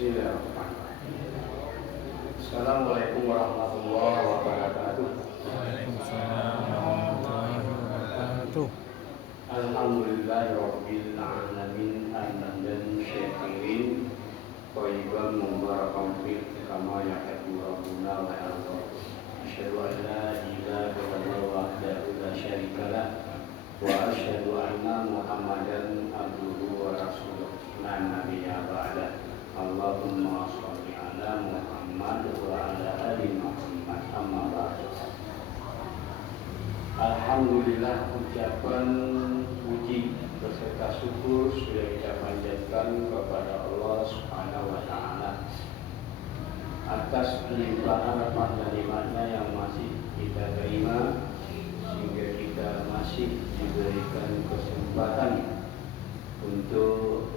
Bismillahirrahmanirrahim. Assalamualaikum warahmatullahi wabarakatuh. Waalaikumsalam warahmatullahi wabarakatuh. Alhamdulillahirabbil alamin hamdan syakirin thayyiban mubarakan fihi kama yuhibbu rabbuna wa yarda. Asyhadu an la ilaha illallah wahdahu la syarika lah wa asyhadu anna Muhammadan abduhu wa rasuluh la nabiyya ba'da. Allahumma sholli ala Muhammad wa ala ali Muhammad amma ba'du. Alhamdulillah, ucapan puji beserta syukur sudah kita panjatkan kepada Allah Subhanahu wa taala atas limpahan rahmat dan nikmatnya yang masih kita terima sehingga kita masih diberikan kesempatan untuk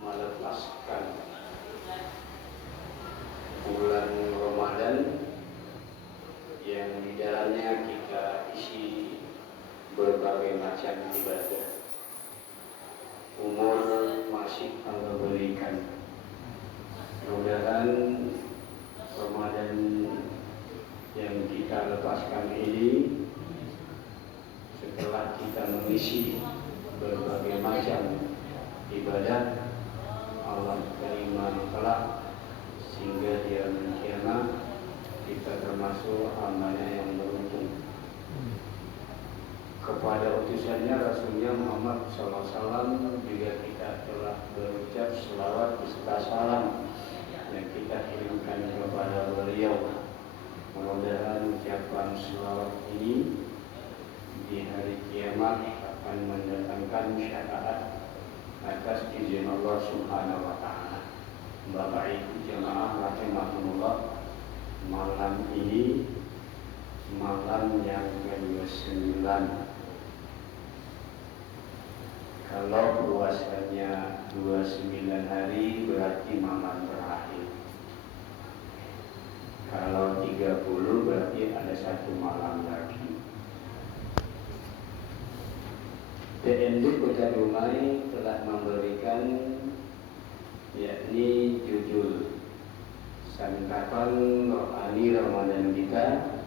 melepaskan bulan Ramadan yang di dalamnya kita isi berbagai macam ibadah. Umur masih Allah berikan. Mudah-mudahan Ramadan yang kita lepaskan ini setelah kita mengisi berbagai macam ibadah, Allah terima kelak sehingga di hari kiamat kita termasuk hamba-Nya yang beruntung. Kepada utusannya Rasulnya Muhammad SAW juga kita telah berucap selawat beserta salam yang kita kirimkan kepada beliau. Mudah-mudahan ucapan selawat ini di hari kiamat akan mendatangkan syafaat atas izin Allah Subhanahu wa taala. Bapak Ibu jemaah rahimakumullah, malam ini malam yang ke-29. Kalau puasanya 29 hari berarti malam terakhir. Kalau 30 berarti ada satu malam lagi. TND Kota Dumai telah memberikan yakni judul santapan rohani Ramadan kita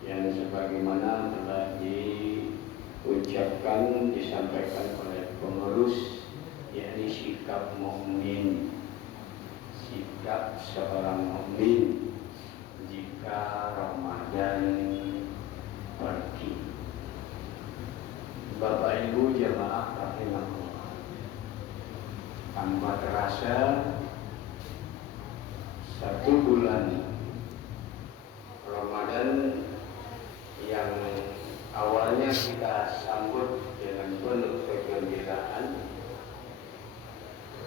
yang sebagaimana telah diucapkan disampaikan oleh pengurus, yakni sikap mukmin, sikap seorang mukmin jika Ramadan pergi. Bapak Ibu jemaah rahimahullah, tanpa terasa satu bulan Ramadan yang awalnya kita sambut dengan penuh kegembiraan,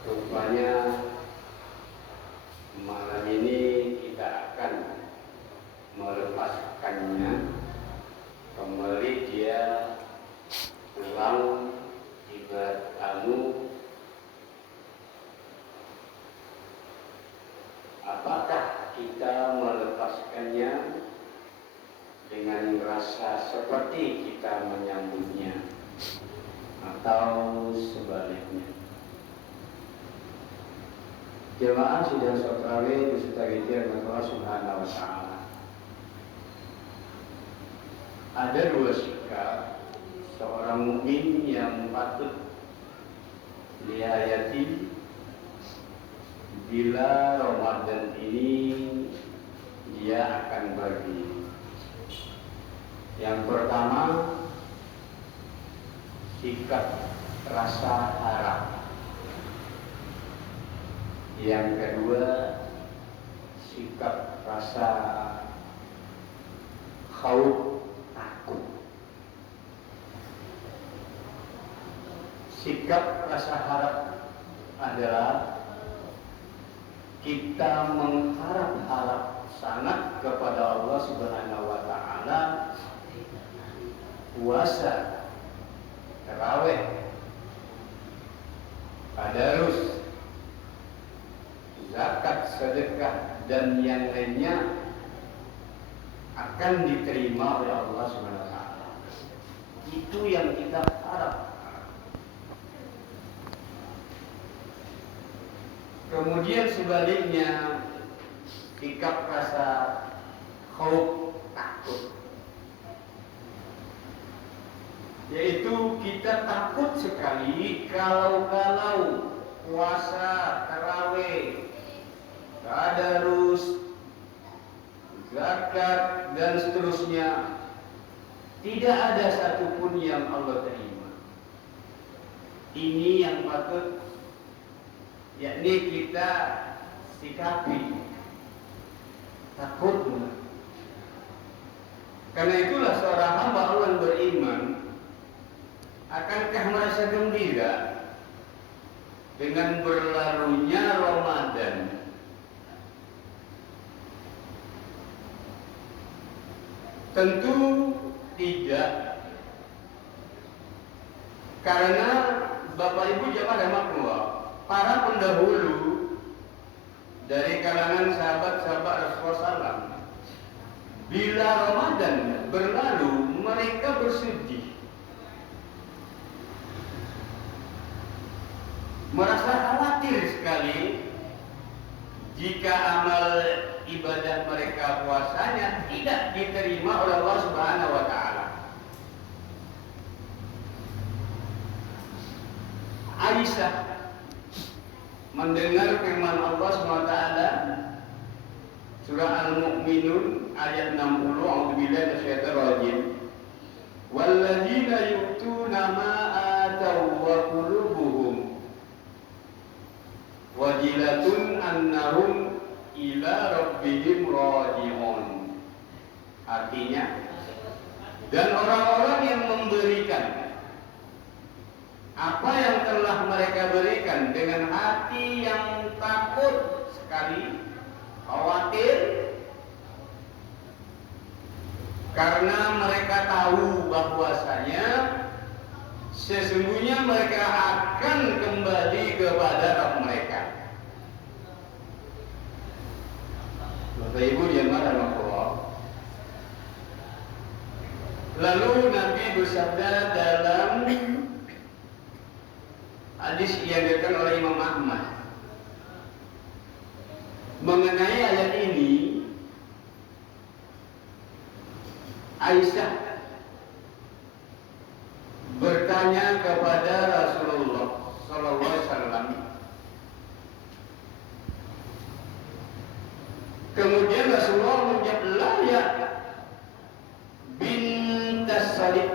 rupanya malam ini kita akan melepaskannya kembali. Dia pulang ibarat tamu. Apakah kita melepaskannya dengan rasa seperti kita menyambutnya atau sebaliknya? Jemaah sidang Sotrawi beserta witir Allah Subhanahu wa taala. Ada dua sikap seorang mukmin yang patut dihayati bila Ramadan ini dia akan pergi. Yang pertama, sikap rasa harap. Yang kedua, sikap rasa khauf, takut. Sikap rasa harap adalah kita mengharap-harap sangat kepada Allah Subhanahu wa taala, puasa, tarawih, tadarus, zakat, sedekah dan yang lainnya akan diterima oleh Allah Subhanahu wa taala. Itu yang kita harap. Kemudian sebaliknya, sikap rasa khauf, takut, yaitu kita takut sekali kalau puasa, tarawih, tadarus, zakat dan seterusnya tidak ada satupun yang Allah terima. Ini yang patut yakni kita sikapi, takut. Karena itulah seorang hamba Allah yang beriman akankah merasa gembira dengan berlalunya Ramadan? Tentu tidak. Karena Bapak Ibu jamaah rahimakumullah, para pendahulu dari kalangan sahabat-sahabat Rasulullah SAW, bila Ramadan berlalu mereka bersedih, merasa khawatir sekali jika amal ibadah mereka puasanya tidak diterima oleh Allah Subhanahu wa taala. Aisyah mendengar firman Allah Subhanahu wa taala surah Al-Mu'minun ayat 60, a'udzubillahi minasyaitonir rajim. Walladzina yu'tuna ma ataw wa qulubuhum wajilatun annahum ila rabbihim raji'un. Artinya, dan orang-orang yang memberikan apa yang telah mereka berikan dengan hati yang takut sekali, khawatir, karena mereka tahu bahwasanya sesungguhnya mereka akan kembali kepada Rabb mereka. Bapak Ibu jemaah rahimakumullah. Lalu Nabi bersabda dalam hadis yang diriwayatkan oleh Imam Ahmad mengenai ayat ini. Aisyah bertanya kepada Rasulullah sallallahu alaihi wasallam. Kemudian Rasulullah menjawab, "La ya bintas Salib,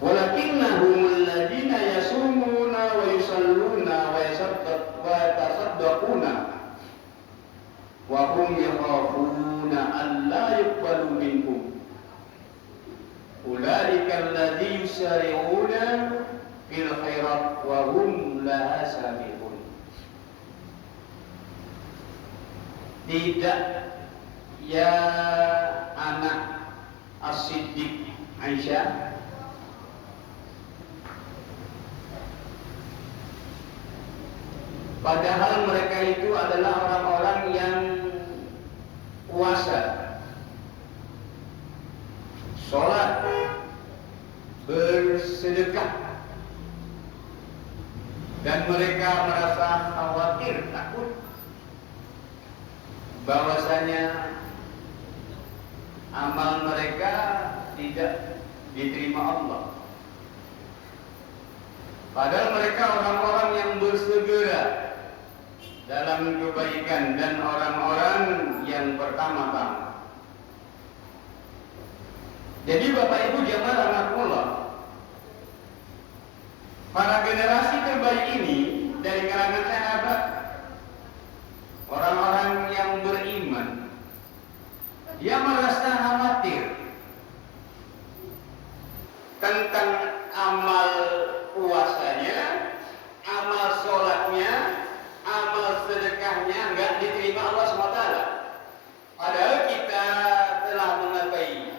walakinnahum alladziina yasumuna wa yusalluna wa yatasaddaquna wa hum yakhafuna an la yuqbalu minhum. Ulaika alladzi yusari'una fil khairat wa hum laha sabiqun." Tidak ya anak As-Siddiq Aisyah, padahal mereka itu adalah orang-orang yang puasa, sholat, bersedekah, dan mereka merasa khawatir, takut bahwasanya amal mereka tidak diterima Allah. Padahal mereka orang-orang yang bersegera dalam kebaikan dan orang-orang yang pertama-tama. Jadi Bapak Ibu jamaah rahimakumullah, para generasi terbaik ini dari kalangan sahabat, orang-orang yang beriman, dia merasa khawatir tentang amal puasanya, amal sholatnya, amal sedekahnya enggak diterima Allah SWT. Padahal kita telah mengetahui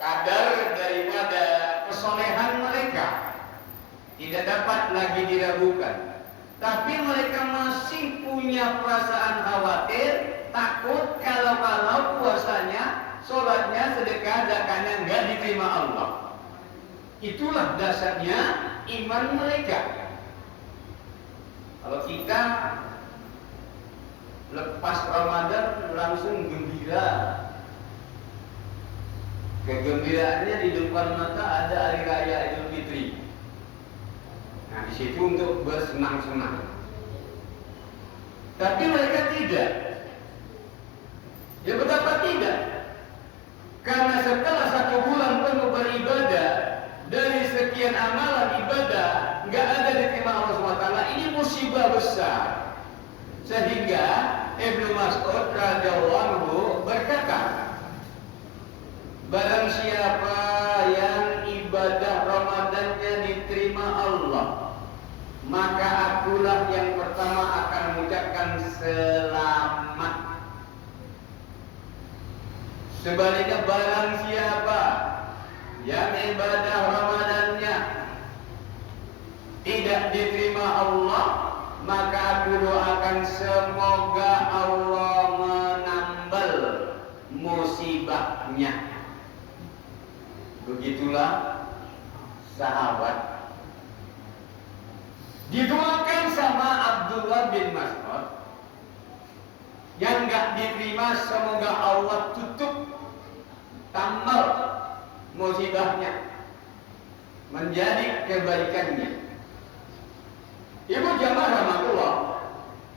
kadar daripada kesolehan mereka tidak dapat lagi diragukan. Tapi mereka masih punya perasaan khawatir, takut kalau puasanya, sholatnya, sedekah, zakatnya enggak diterima Allah. Itulah dasarnya iman mereka. lepas Ramadan langsung gembira. Kegembiraannya di depan mata ada hari raya Idul Fitri. Nah, di situ untuk bersenang-senang. Tapi mereka tidak. Ya betapa tidak? Karena setelah 1 bulan penuh beribadah, dari sekian amalan ibadah nggak ada diterima Allah SWT. Ini musibah besar. Sehingga Ibnu Mas'ud radhiyallahu anhu berkata, barang siapa yang ibadah Ramadannya diterima Allah, maka akulah yang pertama akan mengucapkan selamat. Sebaliknya barang siapa yang ibadah Ramadannya tidak diterima Allah, maka aku doakan semoga Allah menambal musibahnya. Begitulah sahabat didoakan sama Abdullah bin Mas'ud yang gak diterima, semoga Allah tutup, tambal musibahnya menjadi kebaikannya. Ibu jamaah rahmatullah,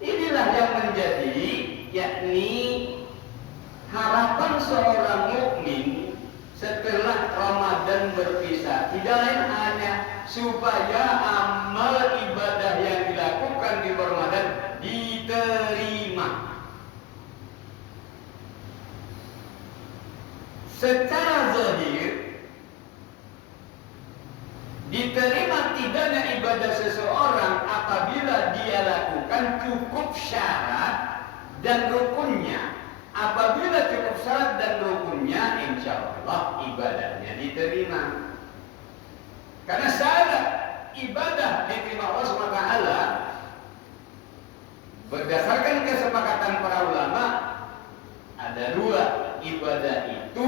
inilah yang menjadi yakni harapan seorang mukmin setelah Ramadan berpisah. Tidak lain hanya supaya amal ibadah yang dilakukan di Ramadan diterima. Secara zahir, diterima tidaknya ibadah seseorang apabila dia lakukan cukup syarat dan rukunnya. Apabila cukup syarat dan rukunnya, insya Allah ibadahnya diterima. Karena syarat ibadah diterima Allah SWT berdasarkan kesepakatan para ulama ada 2. Ibadah itu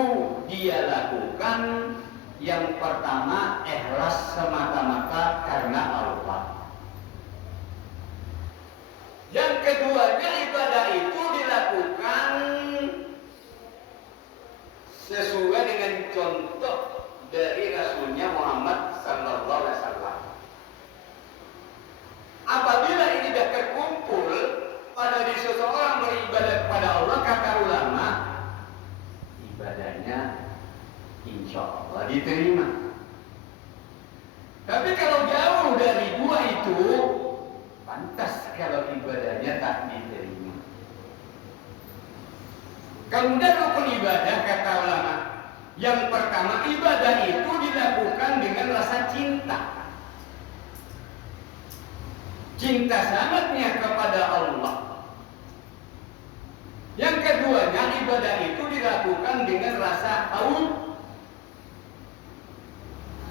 dia lakukan, yang pertama ikhlas semata-mata karena Allah. Yang keduanya ibadah itu dilakukan sesuai dengan contoh dari Rasulnya Muhammad sallallahu alaihi wasallam. Apabila ini sudah terkumpul pada diri seseorang beribadah kepada Allah, kata ulama, ibadahnya insya Allah diterima. Tapi kalau jauh dari 2 itu, pantas kalau ibadahnya tak diterima. Kemudian rukun ibadah, kata ulama, yang pertama ibadah itu dilakukan dengan rasa cinta. Cinta sangatnya kepada Allah. Yang keduanya ibadah itu dilakukan dengan rasa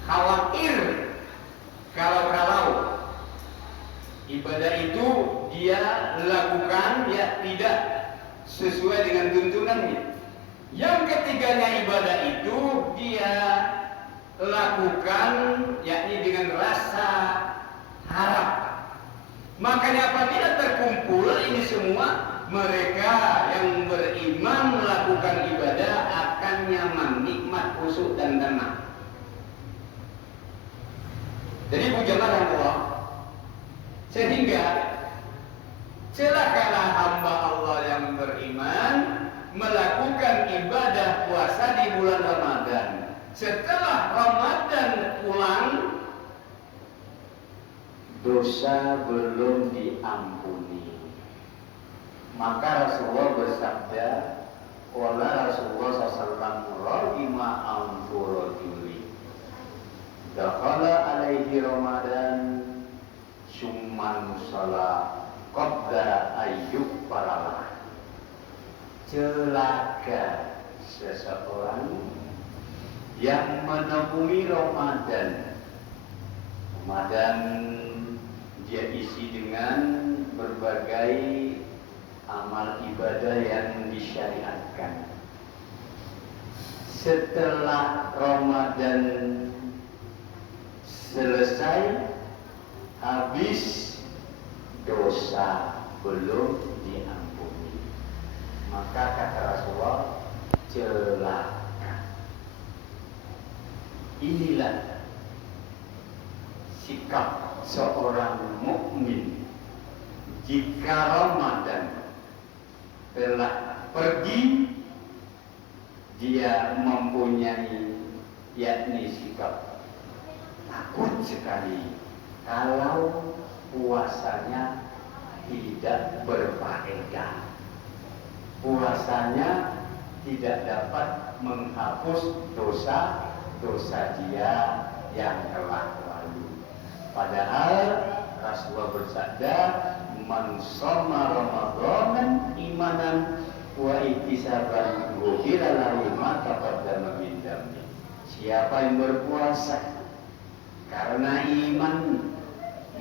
khawatir. Kalau ibadah itu dia lakukan ya tidak sesuai dengan tuntunannya. Yang ketiganya ibadah itu dia lakukan yakni dengan rasa harap. Makanya apabila terkumpul ini semua, mereka yang beriman melakukan ibadah akan nyaman, nikmat, khusyuk dan tenang. Jadi jamaah Allah, sehingga celakalah hamba Allah yang beriman melakukan ibadah puasa di bulan Ramadan. Setelah Ramadan pulang, dosa belum diampuni. Maka Rasulullah bersabda, "Qala Rasulullah sallallahu alaihi wasallam, dakhala alaihi Ramadan summan salat qabla ayyub paralah." Celaka seseorang yang menemui Ramadan. Ramadan dia isi dengan berbagai amal ibadah yang disyariatkan. Setelah Ramadan selesai, habis, dosa dosa belum diampuni. Maka kata Rasulullah, celaka. Inilah sikap seorang mukmin jika Ramadan telah pergi, dia mempunyai yakni sikap takut sekali kalau puasanya tidak berfaedah, puasanya tidak dapat menghapus dosa dia yang telah lalu. Padahal Rasulullah bersabda, man shoma Ramadan imanan wa ihtisaban ghufira lahu ma taqaddama min dhanbi. Siapa yang berpuasa karena iman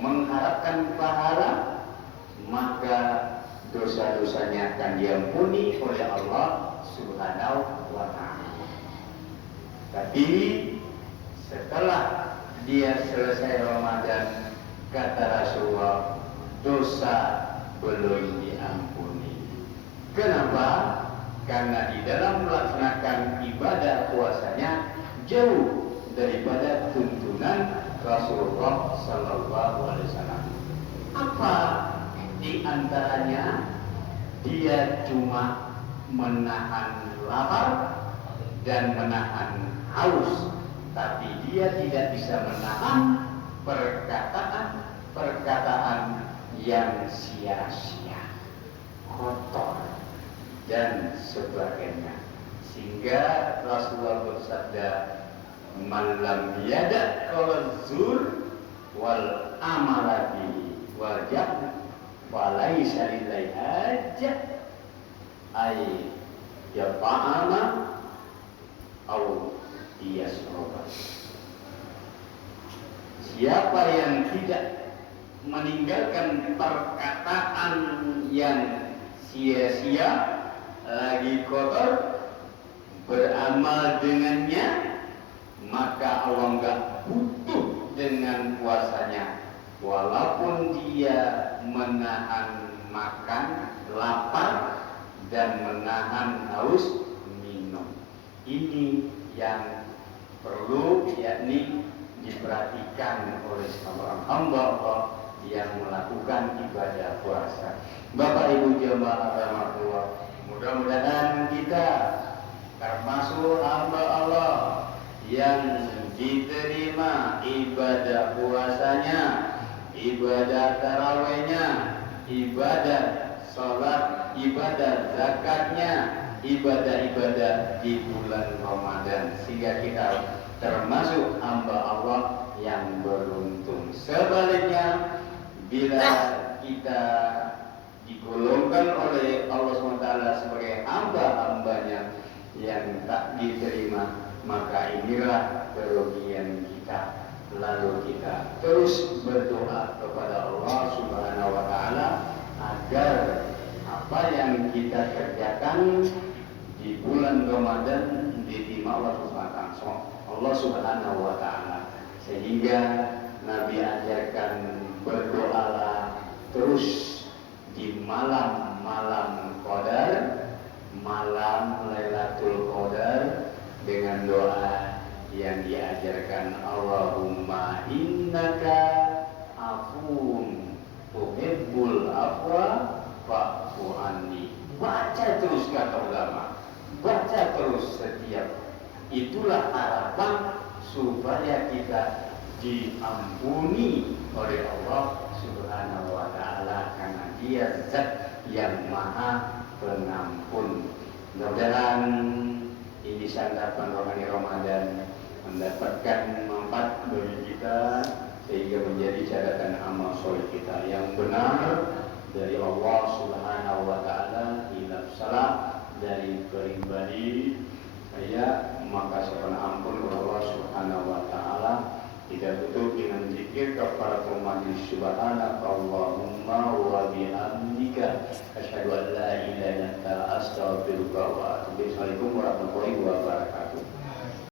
mengharapkan pahala, maka dosa-dosanya akan diampuni oleh Allah Subhanahu wa ta'ala. Tapi setelah dia selesai Ramadan, kata Rasulullah, dosa belum diampuni. Kenapa? Karena di dalam melaksanakan ibadah puasanya jauh daripada tuntunan Rasulullah Sallallahu Alaihi Wasallam. Apa di antaranya? Dia cuma menahan lapar dan menahan haus, tapi dia tidak bisa menahan perkataan yang sia-sia, kotor dan sebagainya. Sehingga Rasulullah bersabda, man lam yada' qaul zur wal amala bihi wal jahl falaisa lillahi hajah ay yata'ama au yasroba. Siapa yang tidak meninggalkan perkataan yang sia-sia lagi kotor, beramal dengannya, maka Allah enggak butuh dengan puasanya, walaupun dia menahan makan lapar dan menahan haus minum. Ini yang perlu yakni diperhatikan oleh seorang hamba Allah yang melakukan ibadah puasa. Bapak Ibu jemaah rahmatullah, mudah-mudahan kita termasuk hamba Allah yang diterima ibadah puasanya, ibadah tarawihnya, ibadah sholat, ibadah zakatnya, ibadah-ibadah di bulan Ramadan, sehingga kita termasuk hamba Allah yang beruntung. Sebaliknya, bila kita digolongkan oleh Allah SWT sebagai hamba-hambanya yang tak diterima, maka inilah kerugian kita. Lalu kita terus berdoa kepada Allah Subhanahu wa Ta'ala agar apa yang kita kerjakan di bulan Ramadan diterima Allah Subhanahu wa Ta'ala. Sehingga Nabi ajarkan berdoalah terus di malam-malam Qadar, malam Lailatul Qadar, dengan doa yang diajarkan, Allahumma innaka afun tuhibbul afwa fa'fu anni. Baca terus kata ulama, baca terus setiap. Itulah harapan supaya kita diampuni oleh Allah Subhanahu wa Ta'ala, karena Dia Zat yang Maha Pengampun. Mudah-mudahan ini santapan rohani Ramadan mendapatkan manfaat bagi kita, sehingga menjadi catatan amal soleh kita yang benar dari Allah Subhanahu wa Ta'ala. Hilaf salah dari pribadi saya, maka mohon ampun kepada Allah Subhanahu wa Ta'ala. Tidak tutup dengan zikir kafaratul majlis, subhanaka Allahumma wa bihamdika asyhadu an la ilaha illa anta astaghfiruka wa atubu ilaik. Assalamualaikum warahmatullahi wabarakatuh.